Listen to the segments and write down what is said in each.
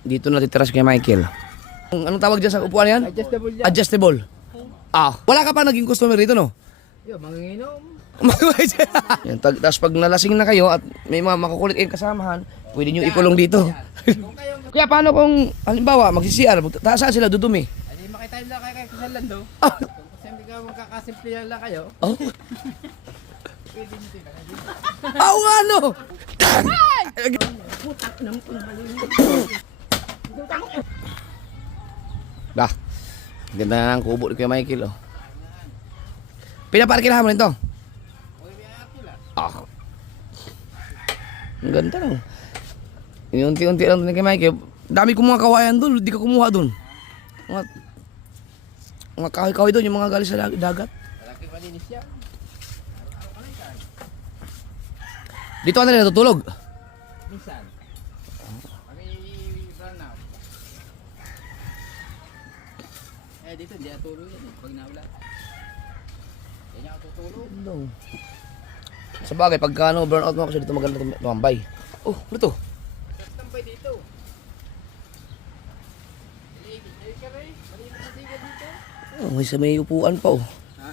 Dito natitira si kay Michael. Anong tawag dyan sa upuan yan? Adjustable dyan. Adjustable. Wala ka pa naging customer dito, no? Yo, manginginom. Yan, tapos pag nalasing na kayo at may mga makukulit kayong kasamahan, pwede nyo ikulong dito. Kaya paano kung, halimbawa, mag-CCR, saan sila dudumi? Ay, makita nila kayo sa lando. Kasi hindi ka magkakasimple lang kayo. Oh? Pwede nyo sila. Ano? Bah, ganda na ng kubo ni Kuya Michael, oh. Pinaparkilahan mo rin to? Ang ganda lang. Unti-unti lang ni Kuya Michael. Dami kong mga kawayan doon, di ka kumuha doon. Mga kahoy-kahoy doon, yung mga galing sa dagat. Malaki malinis yan. Dito ka na rin natutulog. Minsan. Kami run out. Dito hindi natulog yan pag nawala. Yan yung tutulog. Sa bagay, pagka burnout mo kasi dito maganda tumambay. Oh, ano to? Tambay dito. Malinis na siga dito. Oh, may upuan pa, oh. Ha?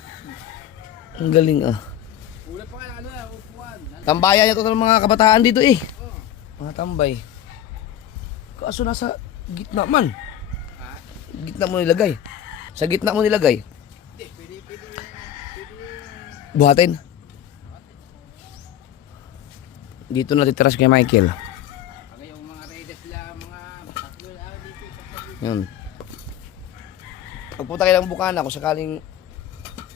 Ang galing, ah. Wala pa nga upuan. Tambayan niya to ng mga kabataan dito, eh. Mga tambay. Kaso nasa gitna man. Ha? Gitna mo nilagay. Sa gitna mo nilagay. Hindi, pwede. Buhatin. Dito natitira si kay Michael. Pag yung mga raiders lang, mga tatlo lang dito. Yun. Pagpunta kayo ng Bukana, kung sakaling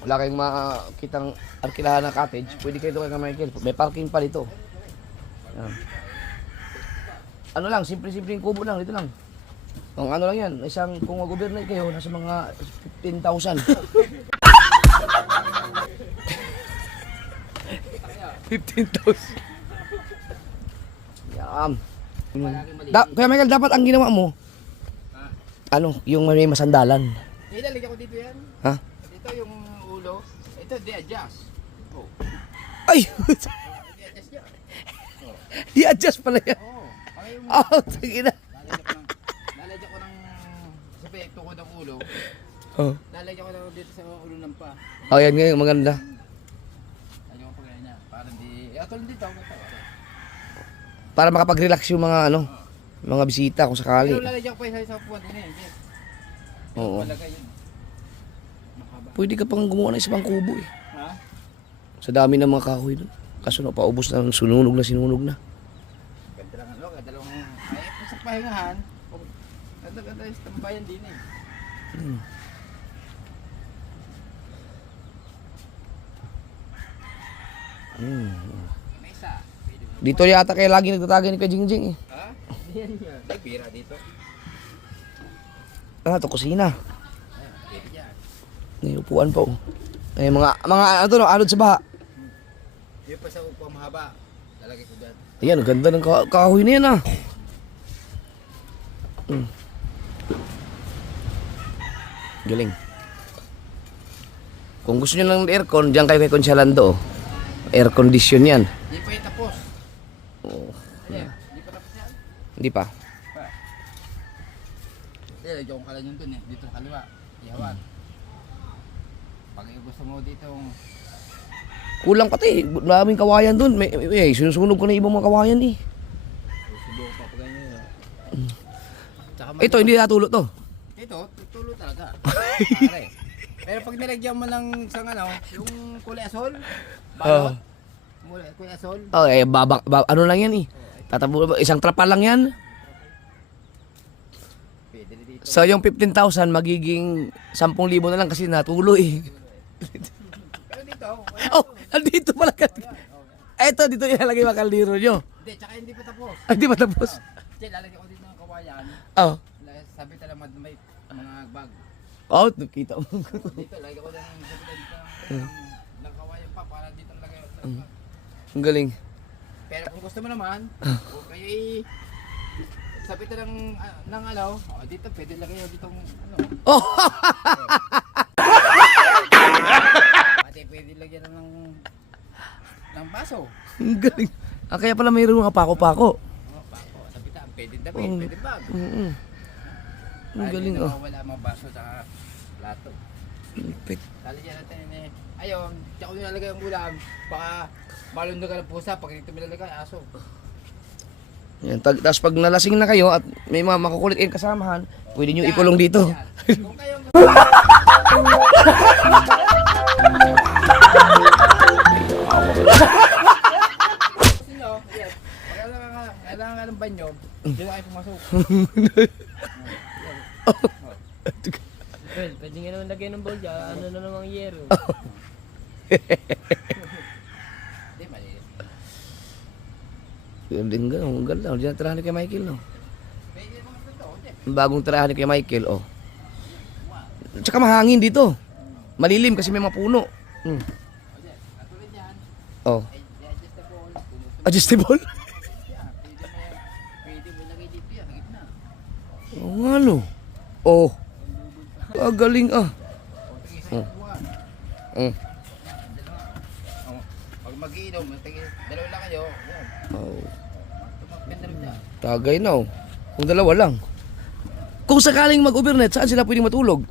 wala kayong makitang arkilahan na cottage, pwede kayo doon kay Michael. May parking pa dito. Yan. Ano lang, simple-simple kubo lang, dito lang. Kung ano lang yan, kung mag-governate kayo, nasa mga 15,000. 15,000. Yan. Kaya Michael, dapat ang ginawa mo, yung may masandalan. Ilalagyan ko dito yan. Ha? Dito yung ulo. Ito, di-adjust. Oh. Ay! Di-adjust yan. I-adjust pala yan. Oo. Sige na. Lalagyan ko ng sa pekto ko ng ulo. Oh. Lalagyan ko lang dito sa ulo ng pa. Yan ngayon, maganda. Lalagyan ko pa ganyan niya. Para hindi... Atol dito. Para makapag-relax yung mga mga bisita kung sakali. Pero lalagyan ko pa isa sa upuan din eh. Oo. Malagay yun. Mahaba. Pwede ka pang gumawa ng isang kubo, eh. Ha? Sa dami ng mga kahoy doon. Kaso napaubos na, sinunog na. Ganda lang ano. Ganda lang. Ay, sa pahingahan. Ganda yung tambayan din eh. May isa. Dito yata kayo lagi nagtatagay ni Kuya Jingjing, eh. Ha? Yan yan. May pira dito. Ito, kusina. Ayan, pwede dyan. May upuan pa, oh. Mga alod sa baha. Yung pa sa upuan mahaba. Lalagay ko dyan. Ayan, ang ganda ng kahoy na yan, ah. Galing. Kung gusto nyo ng aircon, diyan kayo kay Consialando, oh. Air condition yan. Hindi pa yung tapos. Oh. Ayan, hindi pa tapos yan. Hindi pa. Lagyan kong kalan yun dun eh. Dito sa kaliwa. Ihawan. Pag gusto mo dito Kulang pati. Maraming kawayan doon. Sinusunog ko na ibang mga kawayan, eh. susubukan pa ganyan eh. Tsaka Ito, hindi natulo to. Ito, tutulo talaga. Pare. Pero pag nilagyan mo ng isang yung kulay asol, balot, kulay asol, Ano lang yan, eh. Isang trapal lang yan. pwede na dito. So, yung 15,000 magiging 10,000 na lang kasi natulo, eh. Pero dito, wala. Oh, andito pala ka. Eto, dito ilalagay mga kaldero nyo. Hindi, tsaka hindi pa tapos. Hindi pa tapos. Kasi lalagyan ko dito ng kawayan. Oh. Sabi talaga may mga bag. Oh, nakita mo. Dito, lagyan ko ng sabi dito ng kawayan pa para dito lagay. Ang galing. Pero kung gusto mo naman, okay, sabi ito ng dito pwede lagay dito Oh! Pati pwede lagyan ng baso. Ang galing. Kaya pala mayroon mga pako-pako. Pako, sabi ito, pwede damit, Oh. pwede bag. Ang galing oh. Wala mga baso sa plato. Lupit. Lalagyan natin eh. Ayun, tsaka ko nilalagay ang ulam. Baka malundag ng pusa pag dito nilalagay, aso. Yan, tapos pag nalasing na kayo at may mga makukulit kayong kasamahan, pwede nyo ikulong dito. Yan. Kung kayo sino, yan. Kailangan ka ng banyo, hindi na kayo pumasok. Well, pwede nga naman lagyan ng bowl dyan. Ano na namang yero? Hindi, mali. Galing nga, ang ganda. Diyan tirahan ni kay Michael, no? Pwede mga ito, hindi. Ang bagong tirahan ni kay Michael, oh. Tsaka mahangin dito. Malilim kasi may mga puno. Katulad yan, Oh. ay adjustable. Adjustable? Yan, pwede mo ilagay dito yan, sa gitna. Oo nga, no? Oh. Ah, galing ah. Tingin sa buwan. Mm. Oh, pag mag-iinom, dalawa lang kayo, yan. Oh. Tumakbin na rin yan. Tagay na, oh. Kung dalawa lang. Kung sakaling mag-overnight, saan sila pwedeng matulog?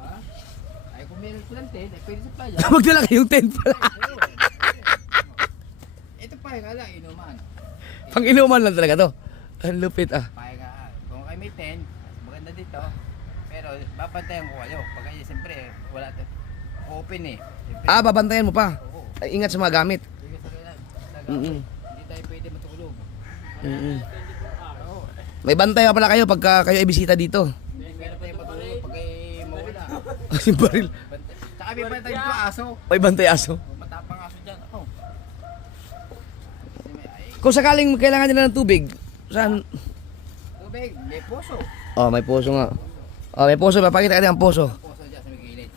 Ay, kung meron silang tent, ay pwede sa playa. Magdala kayong tent pala. Ito pa yung ala, inuman. Pang inuman lang talaga to. Ang lupit ah. Pahinga. Kung kayo may tent, maganda dito. Pero babantayan ko kayo. Pag kayo siyempre, wala open eh. Siyempre, Ah, babantayan mo pa. oo. Ay, ingat sa mga gamit. Sige sa gamit. Mm-mm. Hindi tayo pwede matulog. Mm-mm. Oo. May bantay pa pala kayo pagka kayo ay bisita dito. Hindi pwede tayo matulog pag kayo mawala. Yung baril. Tsaka may bantay dito aso. May bantay aso. Matapang aso dyan. Oh. Kasi ay, Kung sakaling kailangan nila ng tubig, saan? tubig, may puso. Oh, may poso nga. Oh, may poso. Papakita natin ang poso. Puso dyan sa may gilid.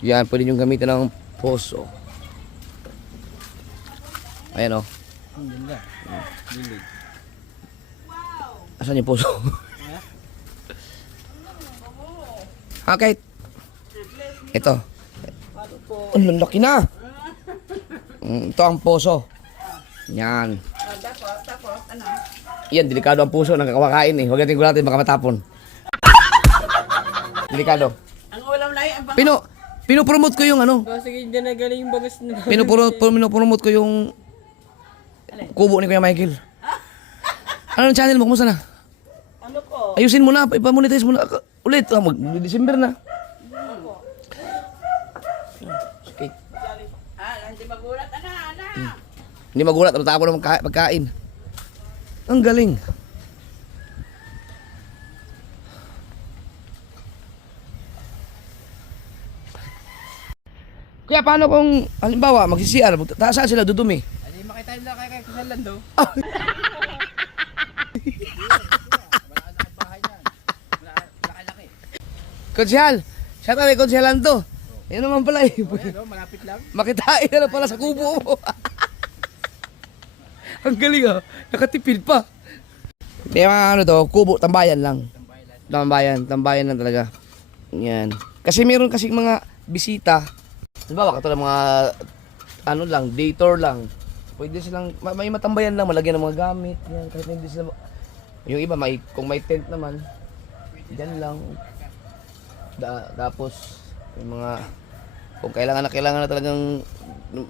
Yan, pwede nyo gamitin ng poso. Ayan oh. Ang ganda. Gilid. Asan yung poso? Okay. Ito. Ang laki na. Ito ang poso. Yan. Yan, delikado ang puso. Nakakawakain eh. Huwag natin gulatin, baka matapon. Delikado. Ang ulam lang ang Pinopromote ko yung ano. sige, hindi na galing yung bagas na. Pinopromote ko yung kubo ni Kuya Michael. Ano ang channel mo? Kumusta na? Ano ko? Ayusin mo na. Ipamonetize mo na. Ulit. Mag-December na. Okay. Hindi magulat, ana. Hindi magulat. Ano tapo ng pagkain. Ang galing. Kaya paano kung halimbawa magsi-CR, saan sila dudumi? Hindi makita nila kay Lando. Wala na ang bahay niyan. Laki-laki. Konsyal, shout out kay Konsyalan to. Yan naman pala eh. Ayan, no, malapit lang. Makitain na lang pala sa kubo mo. Ang galing ah. Nakatipid pa. May mga ano to, kubo, tambayan lang. Tambayan lang talaga. Yan. Kasi meron kasing mga bisita. Diba, katulad mga ano lang, day tour lang. Pwede silang, may matambayan lang, malagyan ng mga gamit. Yan, kahit hindi sila, yung iba, kung may tent naman, dyan lang. Tapos, yung mga, kung kailangan na talagang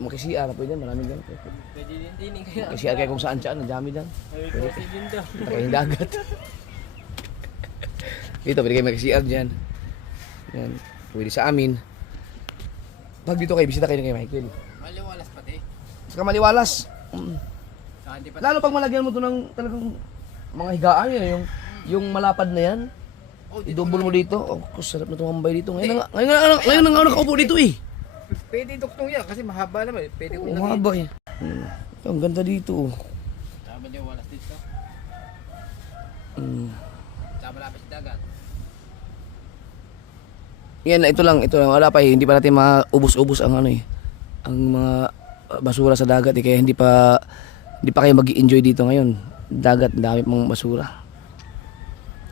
makisiar, pwede yan, maraming ganito. Pwede din kaya. Makisiar kayo kung saan saan, ang dami dyan. Pwede din daw. Takayang dagat. Dito, pwede kayo makisiar dyan. Yan, pwede sa amin. Pag dito kayo, bisita kayo kay Michael. Maliwalas pati. Saka maliwalas. Saka hindi pa Lalo pag malagyan mo to ng talagang mga higaan yan, yung malapad na yan. I-double mo dito. Oh, sarap na tumambay dito. Ngayon na nga nakaupo dito eh. pwede duktong yan kasi mahaba naman. Pwede ko Umahaba eh. Ang ganda dito. Tama niyo walas dito. Mm. Saka malapit sa dagat. Yan, ito lang. Wala pa eh. Hindi pa natin maubos-ubos ang ano eh. Ang mga basura sa dagat eh. Kaya hindi pa kayo mag-enjoy dito ngayon. Dagat, dami pang basura.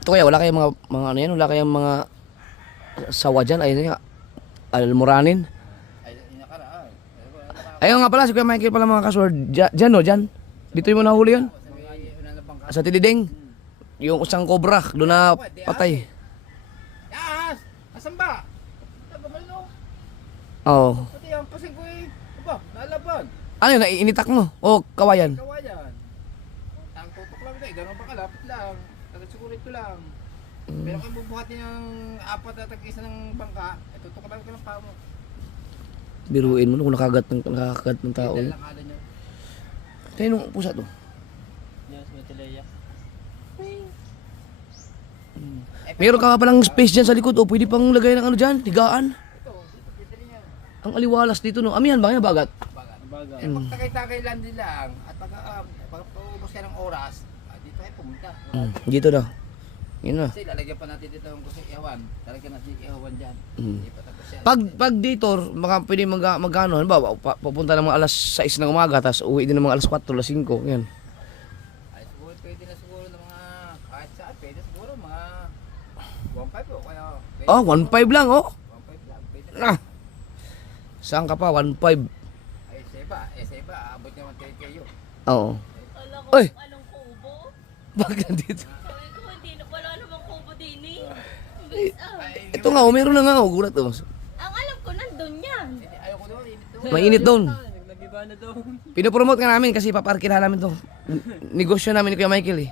Ito kaya, wala kayong mga ano yan? Wala kayong mga sawa dyan? Ayun nga. Almoranin. Ay, nakaraan. Ayun nga pala, si Kuya Michael pala mga kasword. Dyan no, dyan. Dito yung nahuli yan. Sa may Sa Tiliding. Yung usang cobra, doon na patay. Yas! Asan ba? Nagabalo. Oo. Pati ang pasig ko eh. Aba, nalaban. Ano yun, initak mo? O kawayan? Kawayan. Ang tutok lang tayo, gano'n pa kalapit lang. Tagat-sukulit ko lang. Pero kung bubuhatin ng apat na tag-isa ng bangka, tutok lang ka ng paa mo. Biruin mo no, kung nakakagat ng tao. Dahil lang ala nyo. Tayo nung pusa to. Yes, may teleya. Meron ka nga palang space dyan sa likod. O, pwede pang lagay ng ano dyan, higaan. Ito, dito pwede rin yan. Ang aliwalas dito no. Amihan ba? Yan bagat? Baga. Eh, pag takay-takay lang din lang, at pag paubos ka ng oras, dito ay pumunta. Dito daw. Yun na. Kasi lalagyan pa natin dito yung kusik ihawan. Lalagyan natin yung ihawan dyan. Mm. Hindi pa tapos yan. Pag dito, pwede magkano, ba, papunta ng mga alas 6 ng umaga, tapos uwi din ng mga alas 4, alas 5, yan. Ay, siguro pwede na siguro ng mga, kahit saan, pwede siguro mga 1.5 o kaya pwede. Oh, 1.5 lang, oh. 1.5 lang, pwede na. Ah. Saan ka pa? 1.5. Ay, sa iba, aabot naman kayo. Oo. Alam ko Oy! kung anong kubo. Bakit nandito? Sabi ko, hindi na wala namang kubo din eh. Ay, Ito nga, oh, meron na nga, oh, gulat, oh. Ang alam ko, nandun yan. hindi, ayoko doon, init doon. Mainit doon. Naglagiba na daw. Pinopromote nga namin kasi paparkirahan namin to. Negosyo namin ni Kuya Michael eh.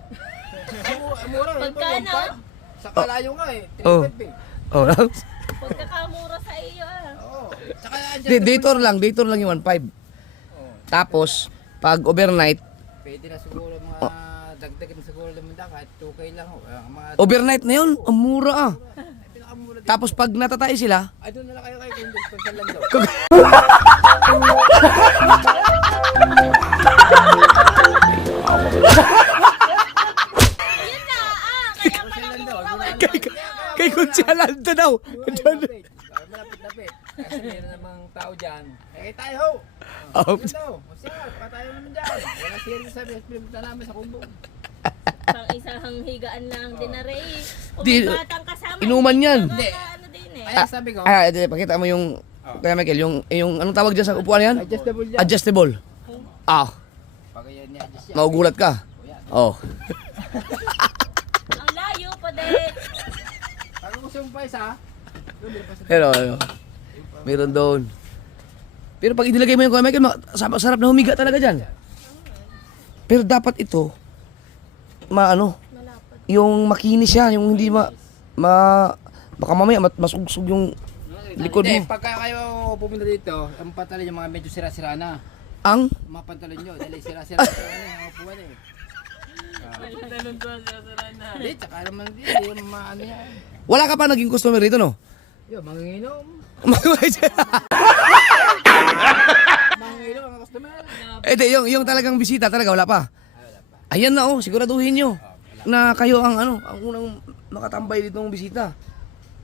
Ay, mura, Pagkano? 1.5. Sa kalayo nga eh, Oh. 3.5 eh. Oh, Pagkakamura sa iyo ah. Oo. Tsaka andyan, dator lang yung 1.5. Oo. Tapos, pag overnight, Pwede na siguro mga dagdagan siguro lang muna kahit 2K lang ho. Ang mga overnight na yun, ang mura ah. ay, pinakamura din. Tapos pag natatay sila, Ay, doon na lang kayo kundi kung saan lang daw. Yun na kaya pala mura. kay Kunsyalanta daw. Malapit-lapit. Kasi meron namang tao dyan. Eh, tayo ho. Oh, Ano daw? Masya, baka tayo naman dyan. Wala siya sa pinunta namin sa kumbo. Pang isang higaan lang din na rin. Kung Di- may batang kasama. inuman yan. Hindi. Ano din eh. Ay, sabi ko, pakita mo yung, Kuya Michael, yung anong tawag dyan sa upuan yan? adjustable dyan. Adjustable. Ah, Pag yan ni-adjust yan. maugulat ka. Oh. Ang layo pa din. Pag gusto mo pa isa, doon meron pa sa Pero, meron doon. Pero pag inilagay mo yung Kuya Michael, sarap na humiga talaga dyan. Pero dapat ito, Malapad. yung makinis siya, yung hindi baka mamaya masugsug yung likod Hindi, mo. pagka kayo pumunta dito, ang pantalon yung mga medyo sira-sira na. Ang? Mga pantalon nyo, dahil sira-sira na yung upuan eh. Talon doon sa sarana. Hindi, tsaka naman hindi, ano yan. Wala ka pa naging customer rito, no? Yo, manginginom. Manginginom ang customer. Ito, yung talagang bisita talaga, wala pa. Ayan na, oh, siguraduhin nyo na kayo ang ang unang makatambay dito ng bisita.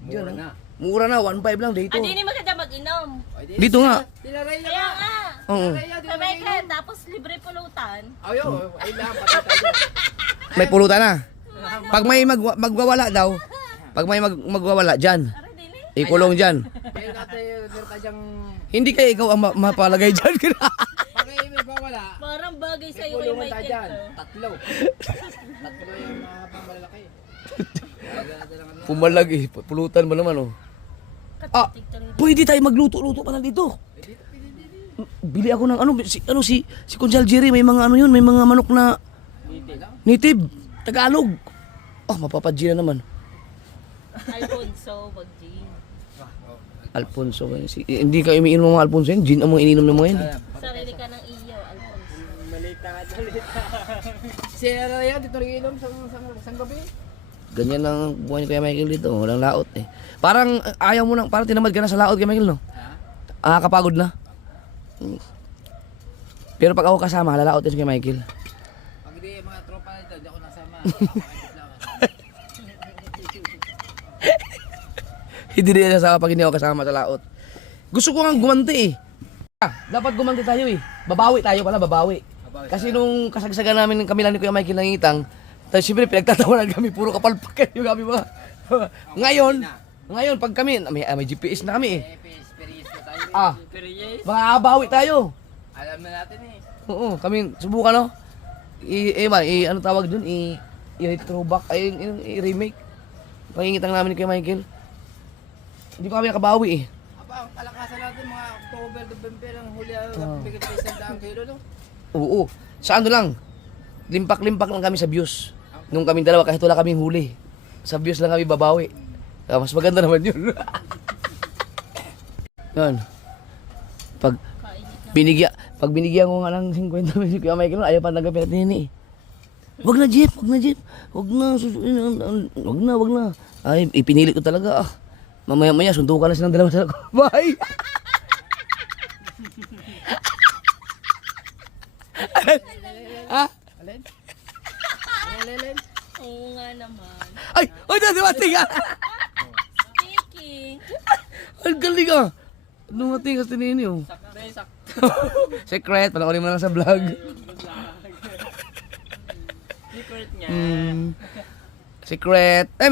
Mura Diyan, na. Mura na, 1.5 lang dito. Hindi ni maganda mag-inom. Ay, di- Dito nga. Tinaray na Kaya nga. nga. Oo. Tinaray na, di Sa ba Michael, tapos libre pulutan. Ayo, ay lang, patay tayo. May pulutan na. Pag may magwawala daw, pag may magwawala dyan, Aray din eh. ikulong dyan. Meron natin diyang, Hindi kayo ikaw ang mapalagay dyan. pag may magwawala, Parang bagay may sa'yo kay kulungan tayo Michael dyan. to. Tatlo. Tatlo yung mga pamalalaki. Lagyan natin lang ano. Pumalag eh, pulutan mo naman oh. Ah, Katitik to rin. pwede tayo magluto-luto pa na dito. Bili ako ng si Kunsal Jerry, may mga ano yun, may mga manok na Hindi lang. native, Tagalog. Oh, mapapadji na naman. Alfonso, Bagjin. Alfonso, hindi ka umiinom ng mga Alfonso yan, gin ang mga ininom ng mga yan. Sarili ka ng iyo, Alfonso. Malita ka dalit. Si ano yan, dito rin inom sa gabi. Ganyan lang ang buhay ni Kuya Michael dito, walang laot eh. Parang ayaw mo nang, parang tinamad ka na sa laot Kuya Michael, no? Ha? Kapagod na. Pero pag ako kasama, lalaot din si Kuya Michael. Pag di mga tropa na dito, hindi ako nasama. Hindi rin sa pag hindi ako kasama sa laot. Gusto ko nga gumanti eh. Dapat gumanti tayo eh. Babawi tayo pala, babawi. Kasi nung kasagsagan namin kami lang ni Kuya Michael ng itang, tapos siyempre pinagtatawanan kami, puro kapalpak yung kami mga. ngayon pag kami, may GPS na kami eh. Experience na tayo. Pero yes. Makabawi tayo. Alam na natin eh. Oo, kami subukan no. ano tawag dun? I-throwback, i-remake. Pangingitang namin kay Michael. Hindi pa kami nakabawi eh. Aba, ang kalakasan natin mga October, November, ang huli bigit pa 100 kilo, no? Oo. Sa ano lang, limpak-limpak lang kami sa views. Nung kaming dalawa, kahit wala kaming huli. Sa views lang kami babawi. Mas maganda naman yun. Yan. Pag binigyan ko nga ng 50 minutes kaya Michael, ayaw pa nagapit nini. Wag na Jeep, wag na Jeep. Wag na. Ay, ipinili ko talaga. Mamaya-maya, suntukan na silang dalawa sa bahay. Ha? Alin? Alin? Oo nga naman. Ay, dumating ka. Speaking. Ang galing ka. Dumating ka sa nini, oh. Secret, panoorin mo lang sa vlog. Secret niya. Secret. Ay,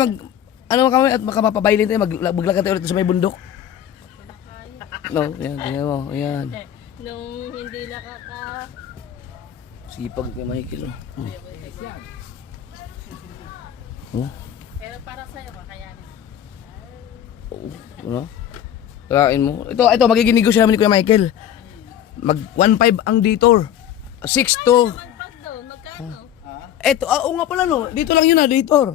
ano kami at makapapabailin tayo, maglakad tayo ulit sa may bundok. No, yan, tingnan mo, yan. Nung hindi nakaka... Sipag kay Michael, oh. Pero para sa'yo, kakayanin. Ano? Kalain mo. Ito, magiginegosyo namin ni Kuya Michael. Mag 1.5 ang detour. 6 to... Naman pag doon, magkano? Ito, oo nga pala no. Dito lang yun detour.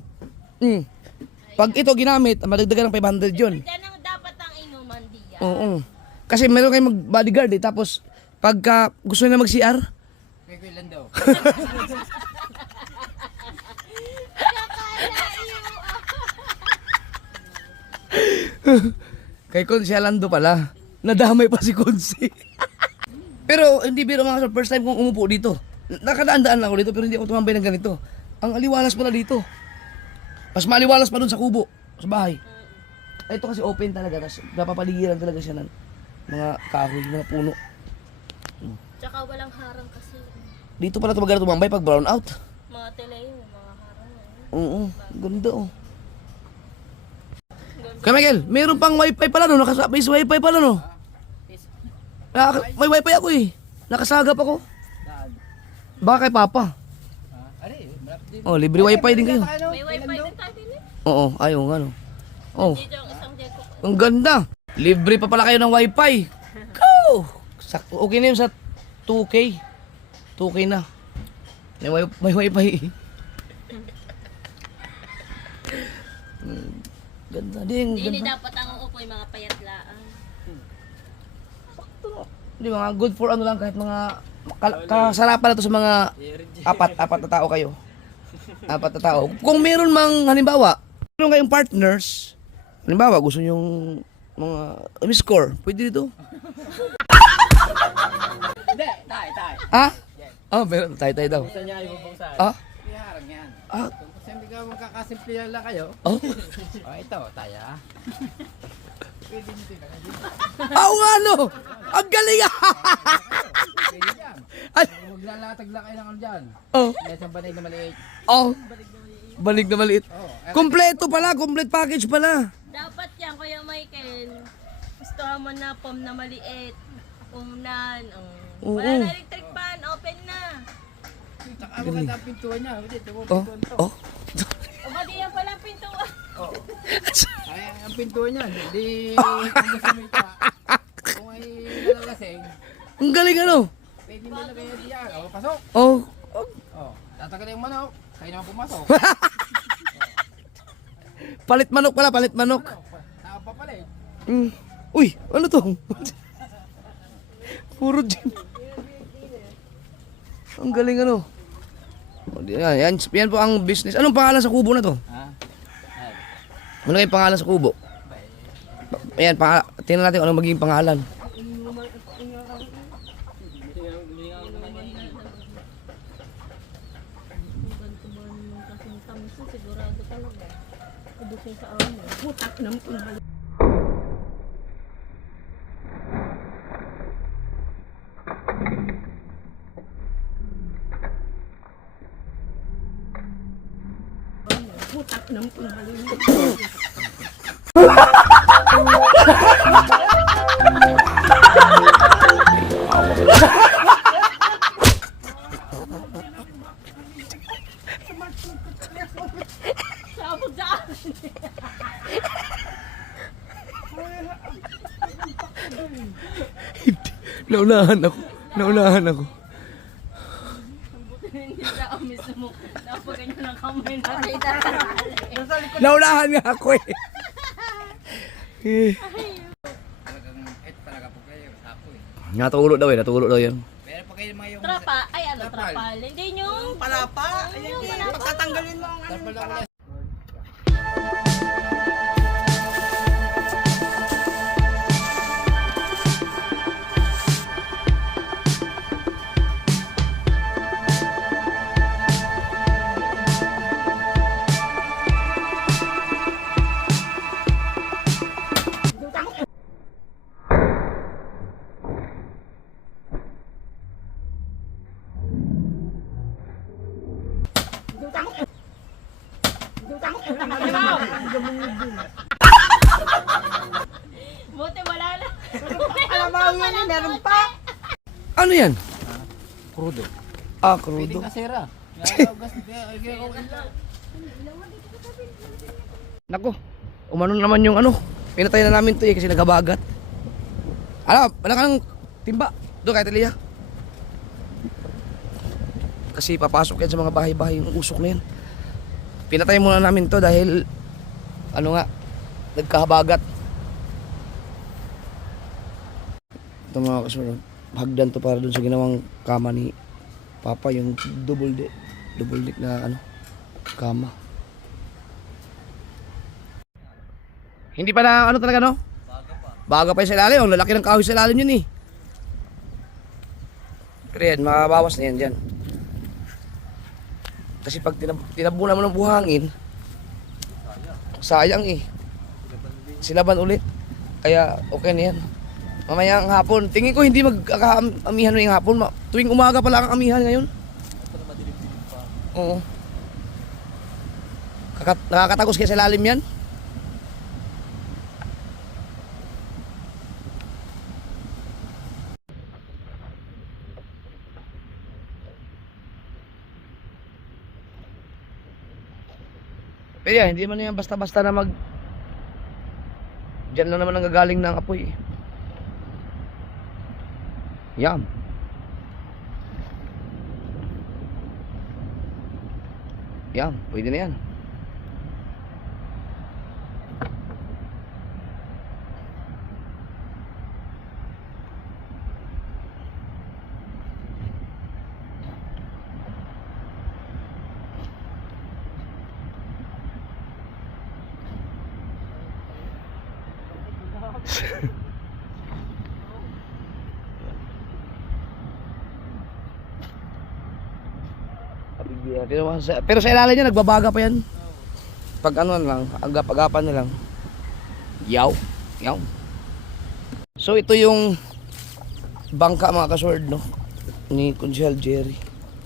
Pag ito ginamit, madagdagan ng 500 yun. Yan ang dapat ang inuman diyan. Oo. Kasi meron kayong mag-bodyguard eh. Tapos, pagka gusto nila mag-CR, May kailan daw. kay Konsi Alando pala. Nadamay pa si Konsi. Pero hindi biro mga first time kong umupo dito. Nakadaan-daan lang ako dito pero hindi ako tumambay ng ganito. Ang aliwalas pala dito. Mas maliwalas pa dun sa kubo, sa bahay. Ito kasi open talaga. Tapos napapaligiran talaga siya ng mga kahoy, mga puno. Tsaka walang harang kasi. Dito pala tumagana tumambay pag brown out. Mga tele yun, mga harang. Oo, ganda oh. Kaya Michael, meron pang wifi pala no, nakasabis wifi pala no. May wifi ako eh. Nakasagap ako. Saan? Baka kay Papa. Ari, malapit din. Oh, libre wifi din kayo. May wifi din tayo din eh. Oo, ayaw nga no. Oh, Dito ang isang deko. ang ganda. Libre pa pala kayo ng wifi. Go! Okay na yun sa 2K. 2K na. May wifi. Ganda din, Hindi ganda. dapat ang uupo yung mga payatlaan. Hindi mga good for ano lang kahit mga kasarapan na to sa mga apat na tao kayo. Apat na tao. Kung meron mang halimbawa, meron kayong partners, halimbawa gusto nyong mga score, pwede dito. Hindi, tay. Ha? Oh, pero tayo daw. Gusto niya ibubuksan. Ah? May harang yan. Ah? Kung siyempre ka magkakasimple lang kayo. Oh? Ito, tayo Pwede nyo din. Oo nga no! Ang galing ah! Pwede yan. Ay! Kung maglalatag lang kayo ng dyan. Oh, Kaya sa banay na maliit. oh. Balik na maliit. Oo. Kompleto pala, complete package pala. Dapat yan, Kuya Michael. Gustuhan mo na pom na maliit. Umnan. Oo. Wala na electric fan, open na. Tsaka maganda ang pintuan niya. Hindi, ito Oh, pintuan to. oh. O ba di yan pala ang pintuan? Ay, ang pintuan niya. Hindi, kung gusto mo ita. Kung ay nalalasing, Ang galing ano? pwede mo na kayo diyan. O, pasok. Oh. O, tatagal yung manok. Kayo naman pumasok. Palit manok pala, palit manok. Tao pa pala eh. Uy, ano to? Puro gin. Ang galing ano. Yan po ang business. Anong pangalan sa kubo na to? Ha? Ano kayong pangalan sa kubo? Ayan, tingnan natin kung ano magiging pangalan. Ganito ba naman kasing tamso? Sigurado talaga. Kubusin sa amin. Putak naman. Putak naman. Sabog sa akin. Naunahan ako. Naunahan ako. Buti na hindi sa amis mo. Napaganyan ng kamay na. Naunahan nga ako eh. Talagang, ito talaga po kayo, sapo eh. Natulo daw eh. Natulo daw yan. Pero pag kayo mga yung... Trapa, ay ano trapal? Hindi yung palapa. Yung palapa. Tatanggalin mo ang ano. Tapos lang ulit. Buti wala na. Alam mo yun, meron pa. Ano yan? Crudo. Ah, Pwede crudo. kasera. Gas, ginagawa lang. Nako, umano naman yung ano. Pinatay na namin to eh kasi nagabagat. Alam, wala kang timba. Doon kahit Elia. Kasi papasok yan sa mga bahay-bahay yung usok na yan. Pinatay muna namin to dahil ano nga, nagkahabagat. Ito mga kasunod, hagdan to para dun sa ginawang kama ni Papa, yung double deck na ano, kama. Hindi pa na ano talaga no? Baga pa yung sa ilalim, ang lalaki ng kahoy sa ilalim yun eh. Pero yan, mababawas na yan dyan. Kasi pag tinabunan mo ng buhangin, sayang eh. Silaban ulit. Kaya okay na yan. Mamayang hapon, tingin ko hindi mag-amihan na yung hapon. Tuwing umaga pa lang ang amihan ngayon. Oo. Nakakatagos kaya sa lalim yan. Pero yan, hindi man yan basta-basta na diyan lang naman ang gagaling ng apoy eh. Yan. Yan, pwede na yan. Pero sa ilalim niya nagbabaga pa yan. Pag ano lang, agap-agapan na lang. Yaw. Yaw. So ito yung bangka mga kasword no ni Conchal Jerry.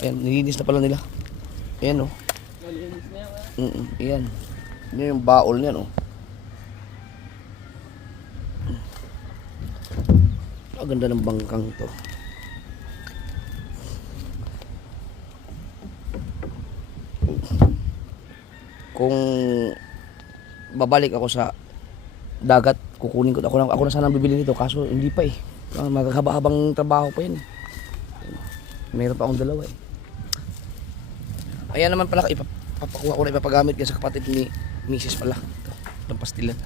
Ayan, nilinis na pala nila. Ayan oh. Malinis na yan. Ayan. Yan yung baol niya no. Ang ganda ng bangkang to. Kung babalik ako sa dagat, kukunin ko ako na sana bibili nito kaso hindi pa eh. Magkakaba-habang trabaho pa yan eh. Mayroon pa akong dalawa eh. Ayan naman pala, ipapakuha ko na ipapagamit kasi sa kapatid ni Mrs. pala. Ito, ng pastilan.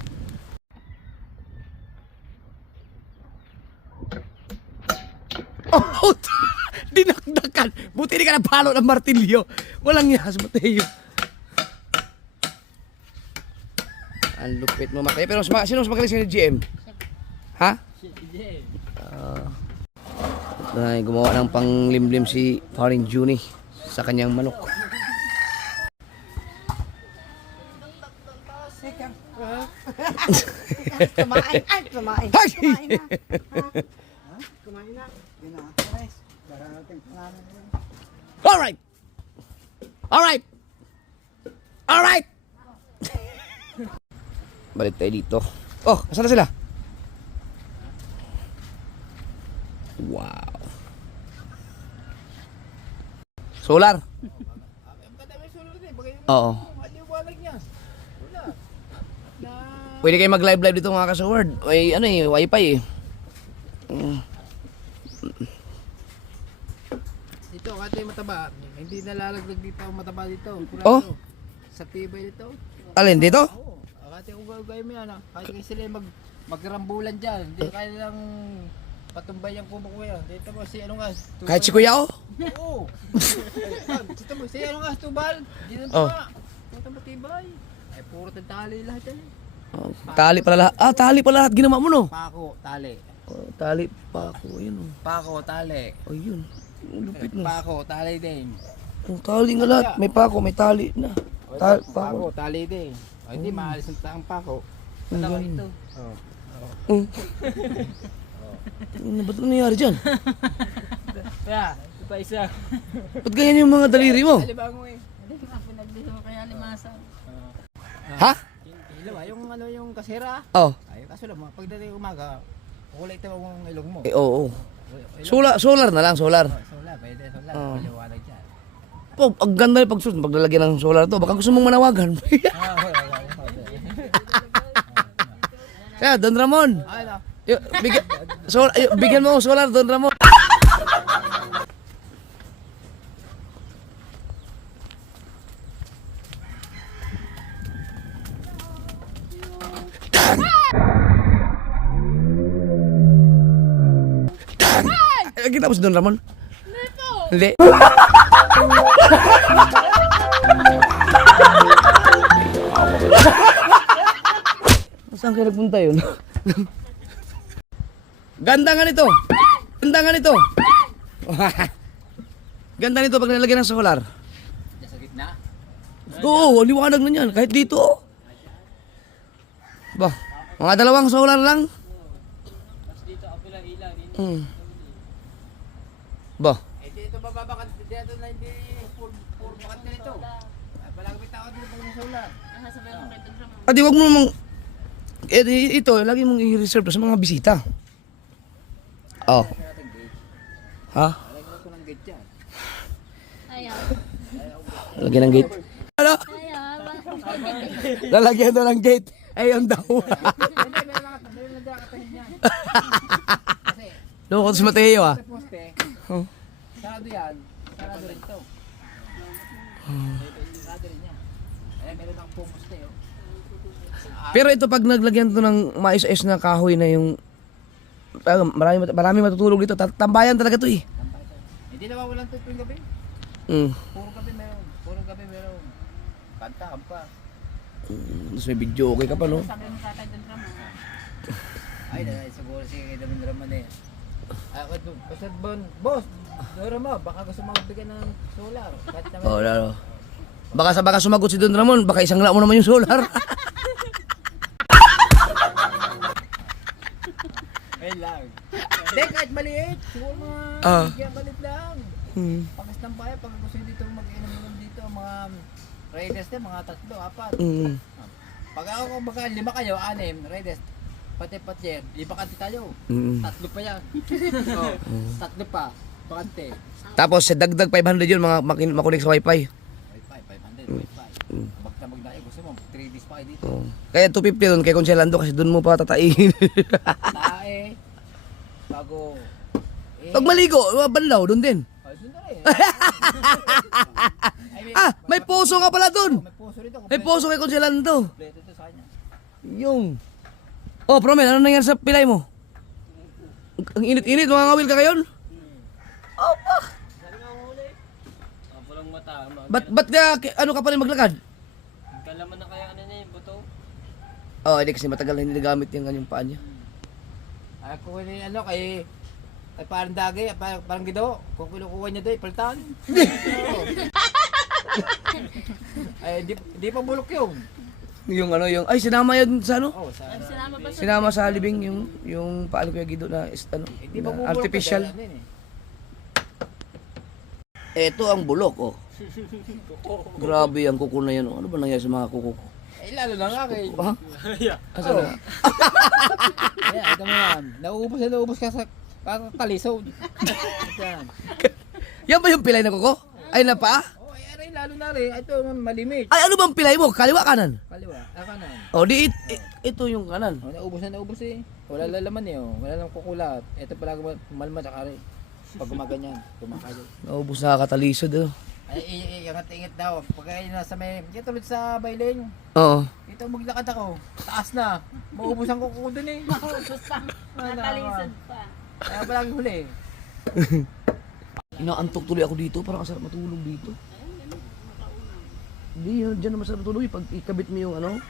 Oh, dinakdakan. Buti di ka napalo ng martilyo. Walang yas, Mateo. Ang lupit mo, Mateo. Pero sino mas magaling sa'yo ni GM? Ha? Ay, gumawa ng panglimlim si Paring Juni sa kanyang manok. Kumain. Ay, kumain. Ay! Kumain na. Ha? Kumain na. Yun na. Guys, darating pa namin yun. Alright! Alright! Alright! Balik tayo dito. Oh, asan na sila? Wow. Solar. Ang ganda may sulod eh. Bagay Oo. Maliwanag niya. Wala. Na... Pwede kayo mag-live dito mga ka-Sword. May ano eh, wifi eh. Dito, kati mataba. Hindi nalalaglag dito ang mataba dito. Kurado. Oh? Sa tibay dito. Alin dito? Oo. Kati kung gagawin mo yan. Kahit kayo sila magrambulan dyan. Hindi kaya lang patumbay ang kubo ko yan. Dito mo si ano nga. Tubal. Kahit si Kuya O? Oo. Dito mo si ano nga, tubal. Dito Oh. pa. Dito matibay. Ay puro tali lahat yan. Oh, tali pala lahat. Ah, tali pala lahat ginawa mo no? Pako, tali. Oh, tali pa ako, yun oh. Pako, tali. Oh, yun. Ang lupit no. Pako, tali din. Oh, tali nga lahat. May pako, may tali na. Pako. Pako, tali din. O hindi, maalis ang taang pako. Ang galing. Oo. Ano ba ito nangyari dyan? Kaya, ito pa isa. Ba't ganyan yung mga daliri mo? Alibango eh. Hindi ko pinagliho kaya limasan. Ha? Ilaw, yung ano yung kasera. Oh. Ay, kaso lang, pagdating umaga, kulay ito ang ilong mo. Eh, oo. Solar na lang, solar. Solar, pwede solar. Oo. Maliwanag dyan. Po, ang ganda yung pagsusunod, paglalagyan ng solar to. Baka gusto mong manawagan. Kaya, Don Ramon. Ay, no. Bigyan mo ako solar, Don Ramon. Kita mo si Don Ramon? Hindi. Saan kayo nagpunta yun? Ganda nga nito. Ganda nga nito. Ganda nito pag nilagyan ng solar. Diyan sa gitna. Oo, liwanag na yan. Kahit dito. Oh. Ba, mga dalawang solar lang. Dito ako lang ilaw. Dito. Ba, Eh, dito bababakat. Dito na hindi full bakat na ito. Ay, palagi may tao dito pag may solar. Ah, sabihin ko kay Don Ramon. ati wag mo namang ito, lagi mong i-reserve sa mga bisita. Oh. Ha? Lagyan ko ng gate dyan. Ayaw. Lagyan ng gate. Ano? Ayaw. Lalagyan daw ng gate. Ayun daw. Hindi, meron na dyan katahin yan. Kasi, Lukot si Mateo ah. sa poste, Oh. sarado yan. Sarado rin ito. Sarado rin yan. Eh, meron akong pumoste, oh. Pero ito pag naglagyan to ng mais-ayos na kahoy na yung marami matutulog dito. Tambayan talaga to eh. Tampay ito. Hindi na wawalan ito yung gabi. Puro gabi meron. Puro gabi meron. Kanta, kampa. Tapos may video okay ka pa no? Sabi mo kay Don Ramon. Ay, siguro si Damin Raman eh. Ay, basta boss, Dora mo, baka gusto mo magbigay ng solar. Kahit naman. Oh, lalo. Baka sumagot si Don Ramon, baka isang mo naman yung solar. Ayun lang. Hindi, kahit maliit. Siguro mga bigyan balit lang. Pakas ng bayan, pag gusto nyo dito mag-inom dito, mga Raiders na, mga 3, 4. Pag ako baka 5 kayo, 6, Raiders, pati patyer, 5 kanti tayo. 3 pa yan. Oh, 3 pa, bakante. Tapos sa dagdag 500 yun mga makunik sa wifi. Wi-Fi, 500, Wi-Fi. Magdamag na gusto mo, 3 days pa kayo dito. Kaya 250 doon kay Conselando kasi doon mo pa tatain. Tae, bago, Pag maligo, banlaw doon din. ay, doon na rin. May puso nga pala doon. May puso rito. May puso kay Conselando. Kompleto ito sa kanya. Yung. Oh, Promel, ano nangyari sa pilay mo? Ang init-init, mga ngawil ka ngayon? Ako lang mata. Ba't kaya, ano ka pa rin maglakad? Kalaman na kaya ano niya yung buto. Oh, hindi kasi matagal na hindi nagamit yung kanyang paa niya. Ay, kung ano, kay parang dagay, parang gido. Kung kinukuha niya doon, paltan. Ay, di pa bulok yun. Yung ano, yung, ay sinama yun sa ano? Oh, sa, Sinama ba sa Sinama sa libing yung paano kuya Gido na, ano, di pa na bubulok. artificial. Ano yun eh. Ito ang bulok, oh. Grabe ang kuko na yan, oh. Ano ba nangyari sa mga kuko ko? Eh, lalo na nga kay... Ha? Asan na? Ayan, ito mo yan. Nauubos ka sa kakalisod. Yan. Yan ba yung pilay na kuko? Ay, na paa? Oh, ay, aray lalo na rin. Ito, malimit. Ay, ano bang pilay mo? Kaliwa, kanan? Kaliwa, kanan. O, di, ito yung kanan. Oh, naubos eh. Wala lalaman eh, oh. Wala lang kukulat. Ito pala malma tsaka rin. Pag gumaganyan, kumakagat. Naubos na katalisod, oh. Ay, ingat daw. Pag ay nasa may, kaya tulad sa Bailing. Oo. Ito maglakad ako. Taas na. Maubos ang kuko dun eh. Maubos pa. Natalisod pa. Kaya palagi huli. Inaantok tuloy ako dito, parang masarap matulog dito. Hindi, dyan na masarap matulog. Pag ikabit mo yung ano,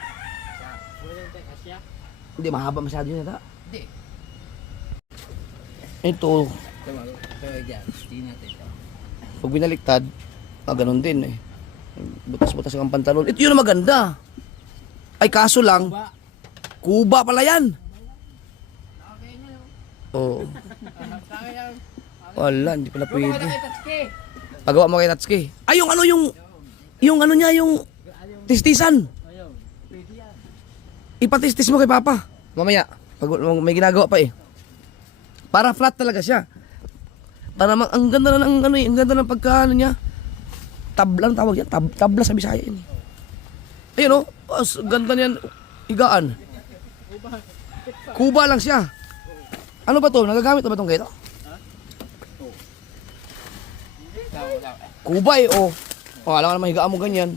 hindi, mahaba masyado yun ata. Hindi. Ito, Ito dyan. Tingnan natin ito. pag binaliktad, ganun din eh. Butas-butas ang pantalon. Ito yun ang maganda. Ay, kaso lang, Ba? kuba pala yan. Nakakaya niya. Oo. Nakakaya. Wala, hindi pala Pwede. pwede. Tatsuki. Pagawa mo kay Tatsuki. Ay, yung ano yung ano niya, yung tistisan. Ayaw. Pwede yan. Ipatistis mo kay Papa. Mamaya, pag may ginagawa pa eh. Para flat talaga siya. Para ang ganda na ng ano eh, ang ganda ng pagkaano niya. Tablang tawag yan, tabla sa Bisaya yan eh. Ayun oh, ganda niyan, higaan. Kuba lang siya. Ano ba to? Nagagamit na ba tong ganito? Kuba eh, oh. Oh, alam ka naman higaan mo ganyan.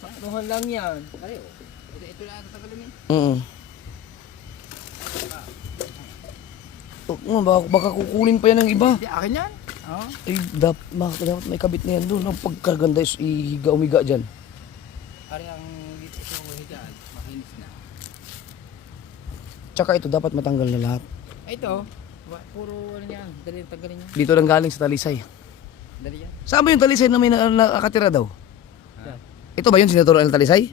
Saktuhan lang yan. Ito lang ang tagalumin. Baka kukunin pa yan ng iba. Hindi, akin yan. Oh. Eh, dapat may kabit na yan doon. Ang pagkaganda is umiga dyan. Ari ang dito ito higaan. Makinis na. Tsaka ito, dapat matanggal na lahat. Ito. Puro ano yan. Dali yung tanggalin niya. Dito lang galing sa Talisay. Dali yan. Saan ba yung Talisay na may nakatira daw? Ito ba yun, sinaturoan ng Talisay?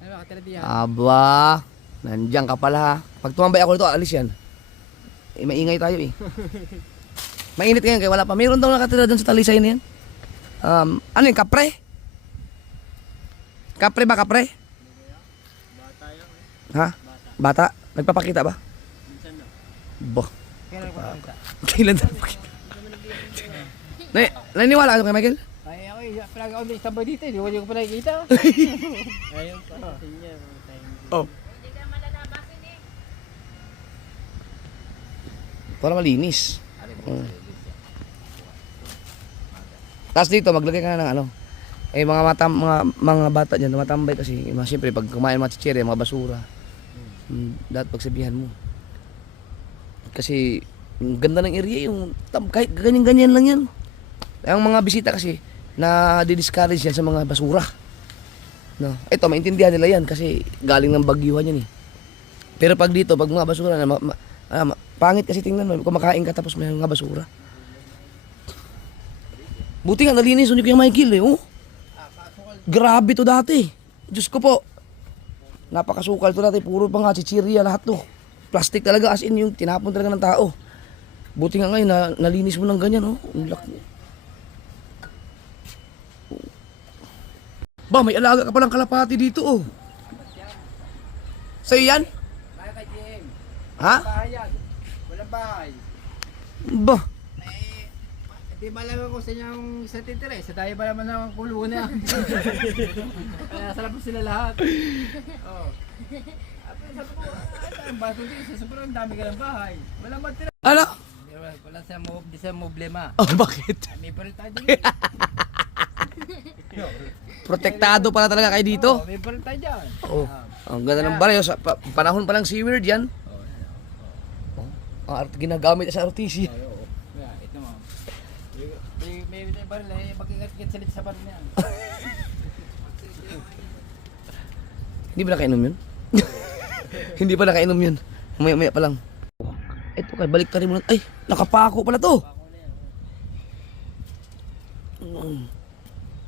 Ano makatira diyan? Aba, nandiyan ka pala ha. Pag tumambay ako dito, alis yan. Eh, maingay tayo eh. Mainit ngayon kaya wala pa. Mayroon daw nakatira dun sa Talisay na yan. Ano yung kapre? Kapre ba, kapre? Ha? Bata? Nagpapakita ba? Bah. Kailan ko nakita? Kailan daw pakita? Naniniwala ka kay Michael? Ay, ako eh. Palagi ako din sabay dito. Hindi ko pa nakikita. Ayun pa natin niya. Oh. Para malinis. Tapos dito, maglagay ka na ng ano. Eh, mga bata dyan, tumatambay kasi. Siyempre, pag kumain mga chichire, mga basura. Dapat pagsabihan mo. Kasi, ang ganda ng area, yung kahit ganyan-ganyan lang yan. Ang mga bisita kasi, na di-discourage yan sa mga basura. No. Ito, maintindihan nila yan kasi galing ng bagyuhan yan eh. Pero pag dito, pag mga basura na, pangit kasi tingnan mo, kumakain ka tapos may mga basura. Buti nga, nalinis ulit yung Michael eh, oh. Grabe to dati. Diyos ko po. Napakasukal to dati, puro pa nga chichirya lahat to. Plastic talaga, as in yung tinapon talaga ng tao. Buti nga ngayon, nalinis mo ng ganyan, oh. Ang laki. Ba, may alaga ka palang kalapati dito, oh. Sa'yo yan? Bahay kay GM. Ha? Bahay yan. Walang bahay. Ba, Eh, di malaman ko sa inyong sa titira eh. Sa tayo ba naman ang kulungan na yan? Kaya sa labas sila lahat. Oo. At sabi ko, ang bahay ko dito. Sa sobrang dami ka ng bahay. Walang matira. ano? Wala di sa problema. Oh, bakit? May paril tayo dito. Protektado pala talaga kayo dito. Oo, may paril tayo dyan. Oh, ang ganda ng baryo. Sa panahon pa lang seaweed yan. Ginagamit sa artisi. Oo. Kaya, ito mo. May baril eh. Mag-ingat-ingat sila sa baril niyan. Hindi ba nakainom yun? Hindi pa nakainom yun. Maya-maya pa lang. Ito kay balik ka rin mo. Ay, nakapako pala to.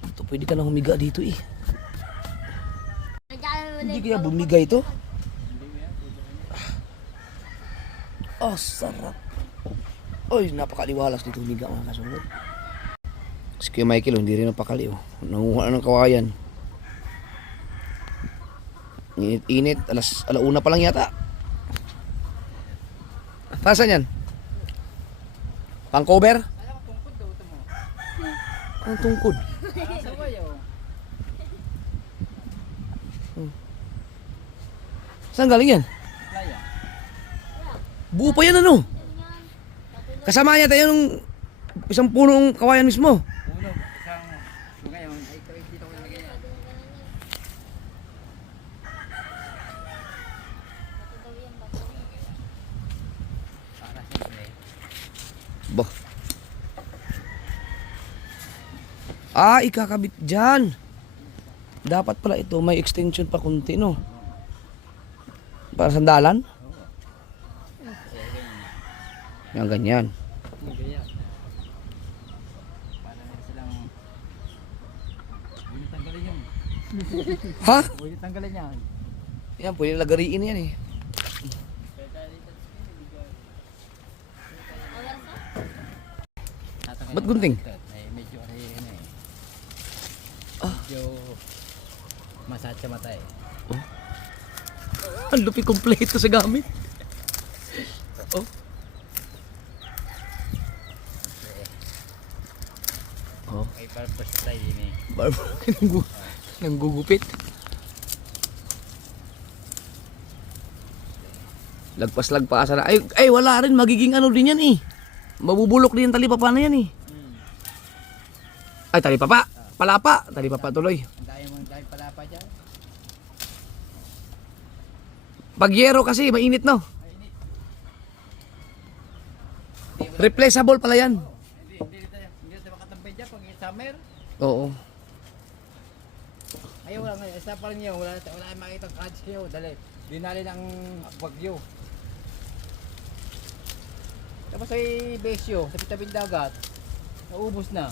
Ito, pwede ka na humiga dito eh. Hindi kaya bumigay ito? Oh, sarap. Oy, napakaliwalas dito humiga mga kasunod. Si Kuya Michael, hindi rin napakali. Oh. Nanguha na ng kawayan. Init-init. Alauna pa lang yata. Para saan yan? Pang cover? Kaya ko tungkod daw ito mo. Ang tungkod. Sabay oh. Saan galing yan? Laya. Buo pa yan ano? Kasama niya tayo nung isang punong kawayan mismo. Ulo, isang ngayon ay ito dito ko nilagay yan. Para siyempre. Bah. Ah, ikakabit dyan. Dapat pala ito, may extension pa kunti, no? Para sandalan? Yan, ganyan. Ganyan. Para silang hindi tanggalin yun. Ha? Pwede tanggalin yan. Yan, pwede lagariin yan eh. Ba't gunting? Ay, medyo ano eh. Ah. Medyo masat sa mata eh. Ang lupi kompleto sa gamit. Oh. Oh. May purpose tayo din eh. Barber nanggugupit. Lagpas-lagpasa na. Ay, wala rin. Magiging ano din yan eh. Mabubulok din yung talipapa na yan eh. Ay, talipapa. Palapa. Talipapa tuloy. Ang dahil pala pa dyan. Pag yero kasi, mainit no. Mainit. Replaceable pala yan. Hindi tayo makatambay dyan pag summer. Oo. Ayaw wala ngayon. Isa pa rin yun. Wala kayong makita ang catch kayo. Dali. Dinali ng bagyo. Tapos ay besyo. Sa pitabing dagat. Naubos na.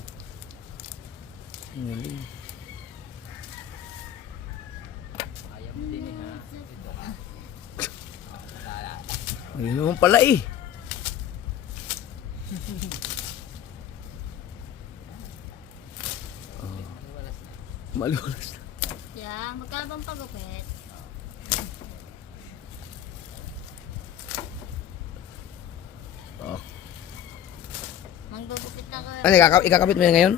Ayaw mo din eh ha. Ito ha. Tala. Ayun naman pala eh. Malulas na. Yeah, magkano bang pagupit? Oh. Manggugupit ako. Ano, ikakabit mo yan ngayon?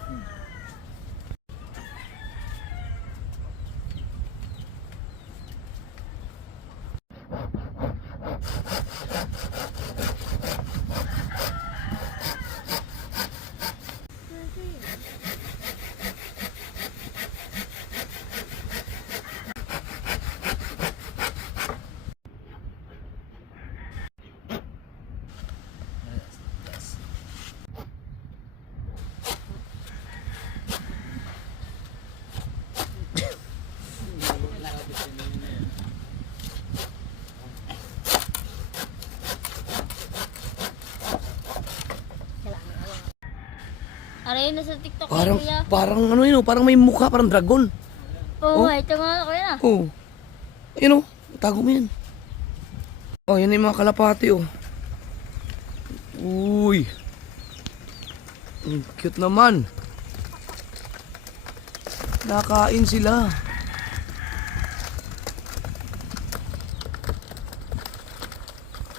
Aray na sa TikTok Parang, kuya. parang ano yun, oh, parang may mukha, parang dragon. Oo, Oh. ito nga kuya. Oh. Ayun oh, tago mo yan. Oh, yan yung mga kalapati oh. Uy. Ang cute naman. Nakain sila.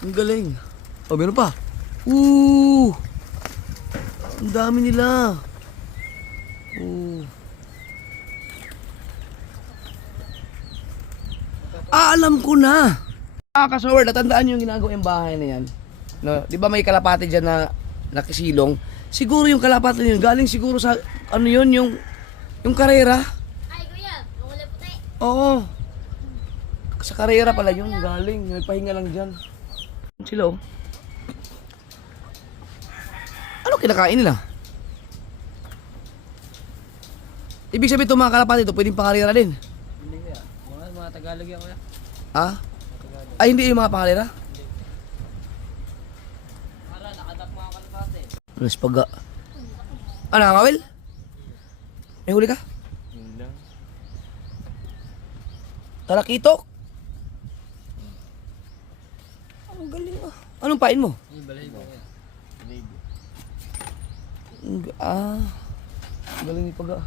Ang galing. Oh, meron pa. Ooh. Ang dami nila. Ooh. Ah, alam ko na. Ah, kasawar, natandaan nyo yung ginagawa yung bahay na yan. No, di ba may kalapati dyan na nakisilong? Siguro yung kalapati yun, galing siguro sa, ano yun, yung karera. Ay kuya, mawala puti. Oo. Sa karera pala yun, galing. Nagpahinga lang dyan. Sila oh. Ano kinakain nila? Ibig sabihin itong mga kalapati ito, pwedeng pangarera din. Hindi kaya. Mga Tagalog yan kuya. Ah? Ay, hindi yung mga pangalera? Para nakadak mga kalapate. Alas paga. Ano, Kawil? May huli ka? Hindi. Talakitok? Ang galing ah. Anong pain mo? Yung balay mo kuya. Ah. Ang galing ni paga.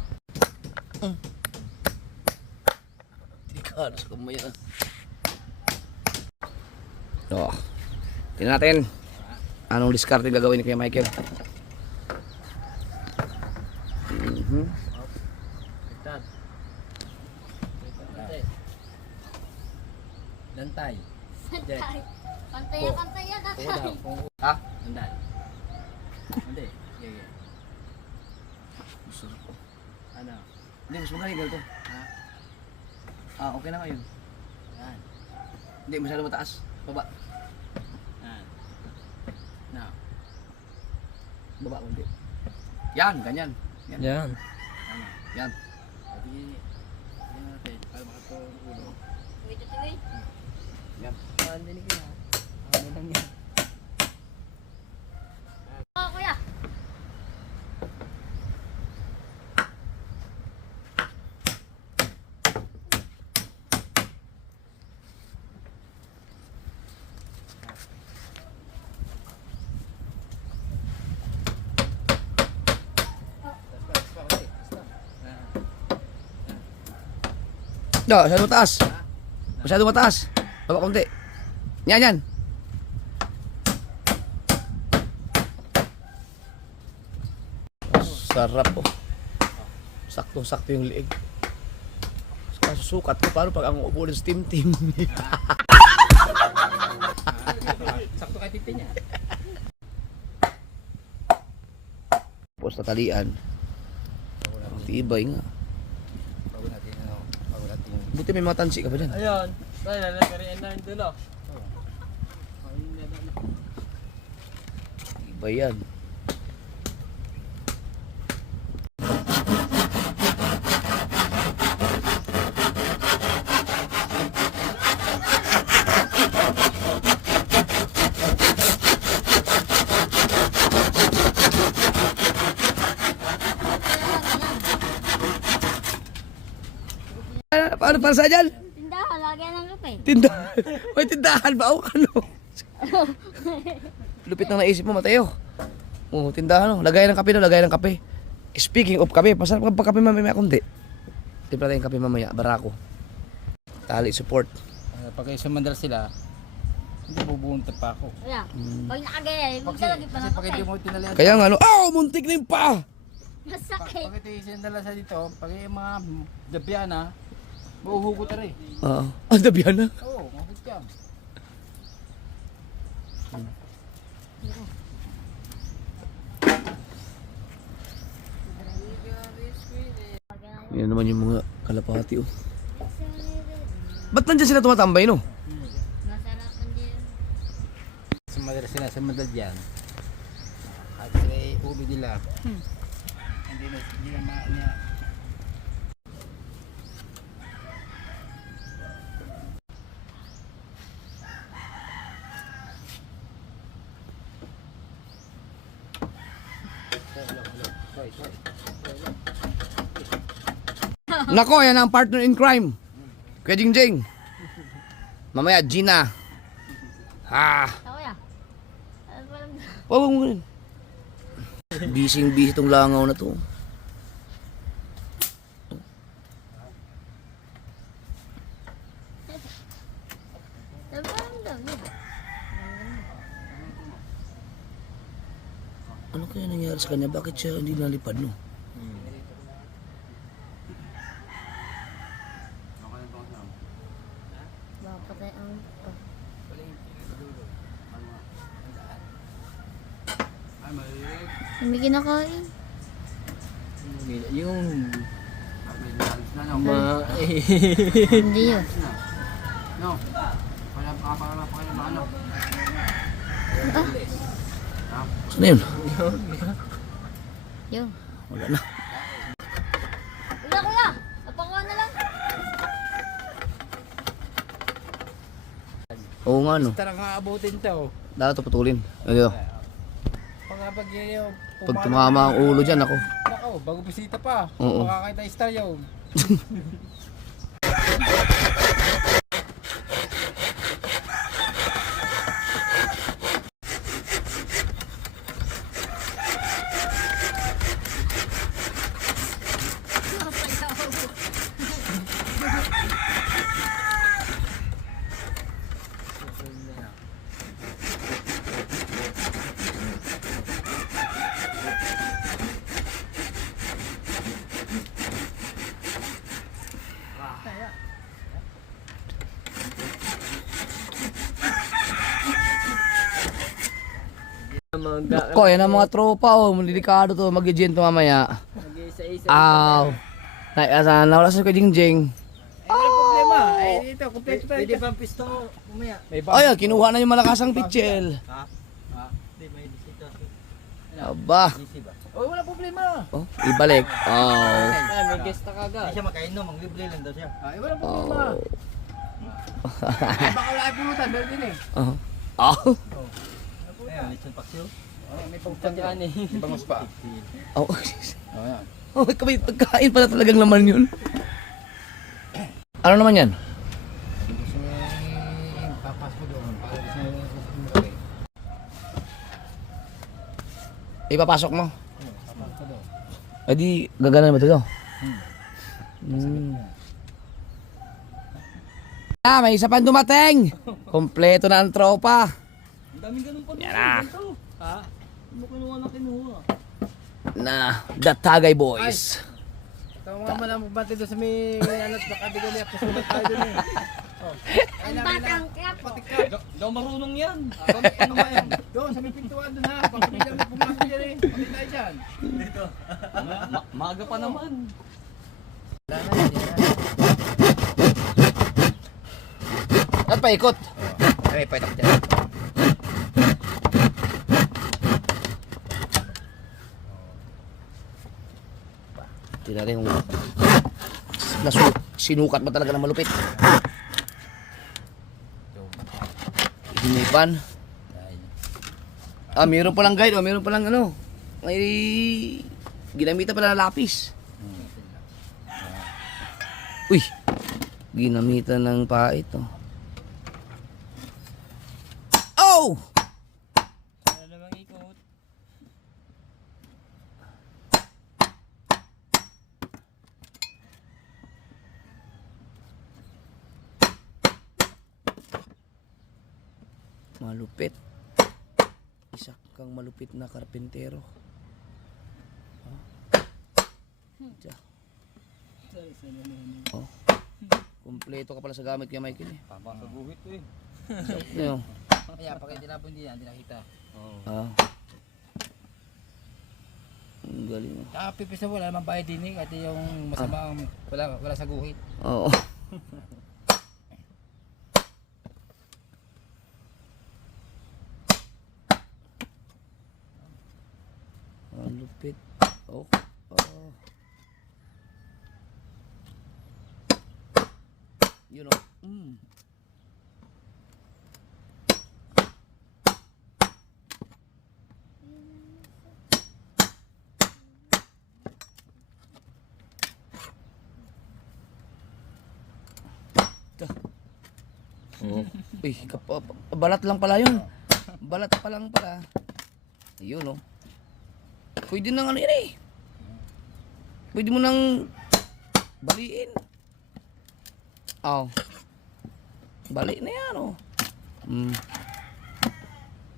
Delikado sa kamay ah. Oh. Tingnan natin. Anong diskarte gagawin ni Kuya Michael? Mhm. Tad. Lantay. Pantay. Pantay yan, Oo daw. Oo. Ha? Lantay. Hindi. Yeah. Masarap po. Ano? Hindi, mas magaling ganito. Ha? Okay na ngayon. Yan. Hindi, masyado mataas. Baba. Yan. Now. Baba konti. Yan, ganyan. Yan. Yan. Ano? Yan. Pati yan natin. Para makatulong ang ulo. Wait, wait. Yan. Ano din kaya? Ano lang yan? Oh, kuya. No, masyado mataas. Masyado mataas. Baba konti. Yan, yan. Sarap po. Sakto-sakto yung liig. Kasusukat ko paano pag ang upo ng steam team. Sakto kay titi niya. Tapos tatalian. Ang tibay nga. Bago natin ano, bago natin. Buti may mga tansi ka pa dyan. Ayun. Ay, lalagarian na yung dulo. Tibay yan. Paano para sa dyan? Tindahan, lagyan ng lupa eh. Tindahan. May tindahan ba o ano? Lupit na naisip mo, Mateo. Oo, tindahan o. Lagay ng kape no, lagay ng kape. Speaking of kape, pasarap ka pa kape mamaya kundi. Timpla tayong kape mamaya, barako. Tali support. Pag sumandal sila, hindi bubunta pa ako. Kuya, pag nakagaya, huwag ka lagi pa Kasi ng pag hindi kape. mo tinalian. Kaya nga, no, muntik na yung pa! Masakit. Pag ito yung sandala sa dito, pag yung mga dabyana, mauhugot na rin. Oo. Ang dabihan na. Oo, mahugot yan. Yan naman yung mga kalapati oh. Ba't nandiyan sila tumatambay no? Masarap din. Sumadal sila, sumadal dyan. At sila ubi nila. Hindi na niya. Nako, yan ang partner in crime. Kuya Jingjing. Mamaya, Gina. Ha. Kuya. Ano pa lang? Wag mo rin. Bising-busy itong langaw na to. Ano pa lang daw yun? Ano kaya nangyari sa kanya? Bakit siya hindi nalipad no? Baka patay ang pa. May kinakain. Yung Hindi yun. No. Wala pa kayo na ano. Saan na yun? Yun. Wala na. Kuya, kuya! Napakuha na lang. Oo nga no. Tara nga abutin to. Dala to putulin. Ayun. Pagkapag yun, Pag tumama ang ulo dyan ako. Nako, bago bisita pa. Oo. Makakita star yun. Ko, yan ang mga tropa oh. Delikado to. Mag-gin to mamaya. Mag-isa-isa. Aw. Nawala sa kay Jingjing. Wala problema. Eh, dito, kompleto tayo. Pwede bang pisto mo umaya? Ayan, kinuha na yung malakasang pitchel. Hindi, may dito. Aba. Oh, wala problema. Oh, ibalik. Oh. May guest na kaga. Hindi siya makainom, maglibre lang daw siya. Ay, wala problema. Oh. Ay, baka wala ay pulutan. Meron din eh. Oh. Oh. Ayun, lechon paksiw. Oh, may Pagpag yan eh. bangus pa. Oh. Oh, yan. Oh, may pagkain pala talagang laman yun. Ano naman yan? Gusto niya papas ko doon. Para gusto niya lumaki. Ipapasok mo? Papas ko doon. Eh di, gagana naman ito. Ah, may isa pang dumating. Kompleto na ang tropa. Ang daming ganun pa. Yan na. Ha? Ano mo kinuha na kinuha? Na, the Tagay Boys. Ito mga malamang bati doon sa may alat. Baka di gali. Pasulat tayo doon eh. Oh. Ay, Batang kap. patikap. Daw marunong yan. Ano ba yan? Doon, sa may pintuan doon ha. Baka biglang may pumasok dyan eh. Pati tayo dyan. Maaga pa naman. Wala na yan. At paikot. Ay, paitak dyan. Tingnan natin kung sinukat ba talaga ng malupit. Hinipan. Ah, meron palang guide. Oh, meron palang ano. May ginamitan pala na lapis. Uy. Ginamitan ng pait. Oh. Oh! Ano namang ikot? Malupit. Isa kang malupit na karpentero. Oh. Diyan. Oh. Kompleto ka pala sa gamit kay Michael eh. Tama sa guhit eh. Ano yun? Kaya, pag tinapon din yan, hindi nakita. Ah. Ang galing oh. Ah, pipis na wala namang bayad din eh. At yung masama ang wala sa guhit. Oo. Ang lupit. Oh. Oh. You know. Oh. Uy, balat lang pala yun. Balat pa lang pala. Ayun oh. Pwede nang ano yan eh. Pwede mo nang baliin. Oh. Bali na yan oh.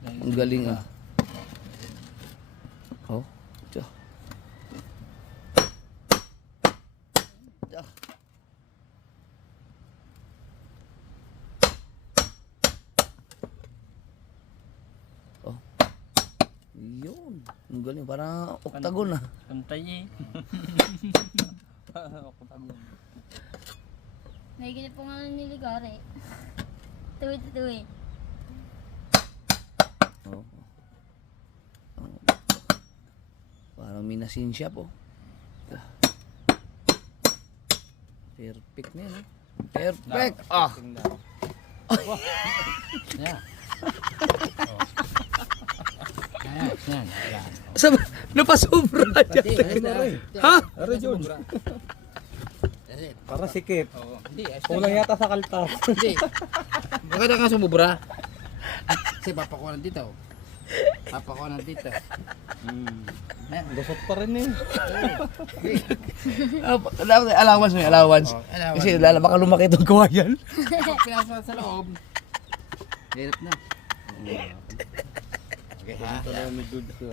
Ang galing ah. Oh. Tiyo. Tiyo. Oh. Yun. Ang galing. Parang octagon ah. Pantay eh. Oktagon. Naiginip po nga niligari. Tuwi. Oh. Parang minasin siya po. Perfect na yun. Perfect! Ah! Yan. Yan. Yan. Sab napasubra Pati, Ha? Ano yun? Para sikip. Oo. Hindi, Kulang yata sa kaltas. hindi. Maganda ka sumubra. Kasi papakuha dito. Papakuha dito. Gusot pa rin eh. Allowance may allowance. Oh, allowance. Kasi baka lumaki itong kawayan. Pag pinasok sa loob, hirap na. Okay, ha? Ito na may dudes ko.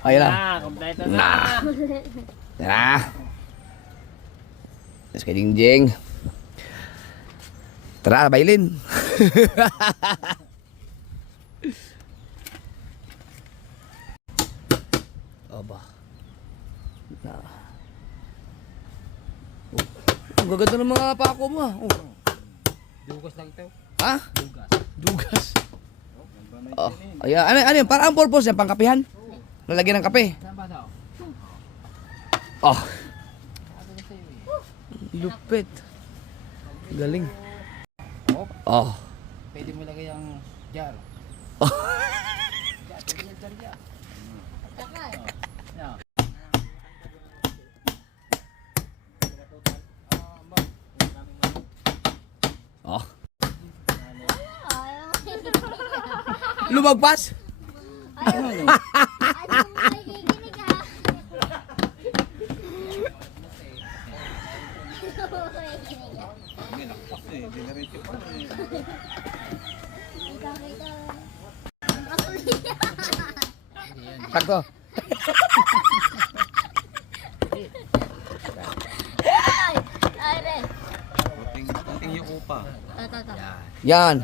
Ayun na. Kompleto Na. Na. Tapos kay Jingjing. Tara, bailin. Aba. Na. Ang gaganda ng mga pako mo ah. Oh. Dugas lang ito. Ha? Dugas. Dugas. Oh. Ayan. Ano yun? Para ang purpose yan? Pangkapihan? Lalagyan ng kape? Saan ba daw? Oh. Sabi ko sa'yo eh. Lupit. Galing. Oh, Oh. pwede mo lagay ang jar. Oh. Jar, pwede yung jar dyan. Yeah. Oh. Lumagpas? Sakto. Kunting yuko pa. Yan.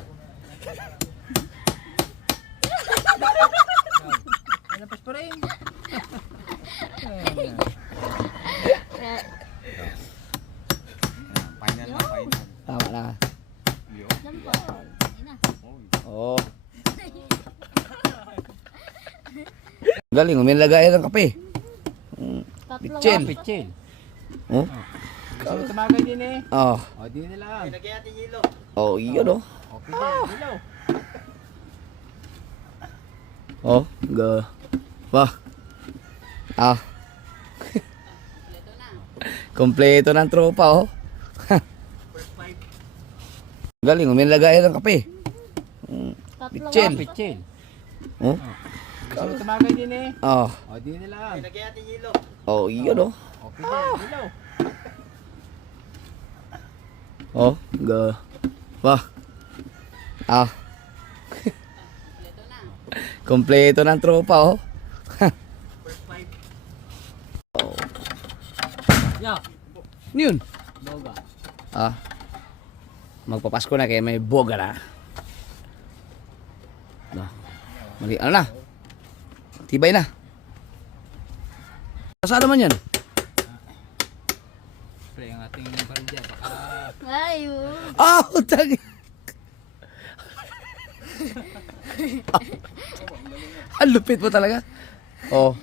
Lapas pa rin. Final na, final. Tama na. Oh. Galing, may lagayan ng kape. Pichel. Pichil. Oh. Gusto mo tumagay din eh. Oh. O, di na lang. Oh, yun oh. O, pichil. Dilaw. Oh, ga. Wah. Ah. Kompleto ng tropa oh. Galing, may lagayan ng kape. Pichel. Pichil. Oh. Gusto mo tumagay din eh. Oh. O, di na lang. Oh, yun oh. O, pichil. Dilaw. Oh, ga. Wah. Ah. Kompleto ng tropa oh. Oh. Yeah. Ano yun? Boga. Ah. Magpapasko na kaya may boga na. Mali, ano na? Tibay na. Saan naman yan? Pre, ang ating barangay. Baka... Ayun. Ah, utang. Ang lupit mo talaga. Oh.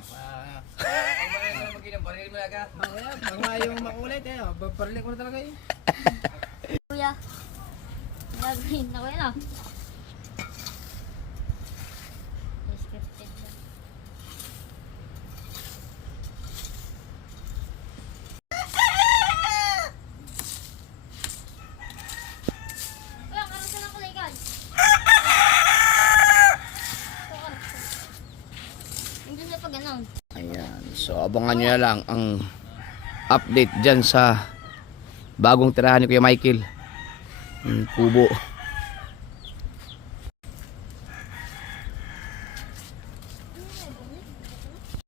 Mga yung makulit eh. Barili ko na talaga eh. Kuya. Gagawin na ko yun ah. Scripted na. Kuya, karoon ng kulay guys. Hindi siya pag ganun. Ayan. So, abangan nyo na lang ang update dyan sa bagong tirahan ni Kuya Michael. Yung kubo.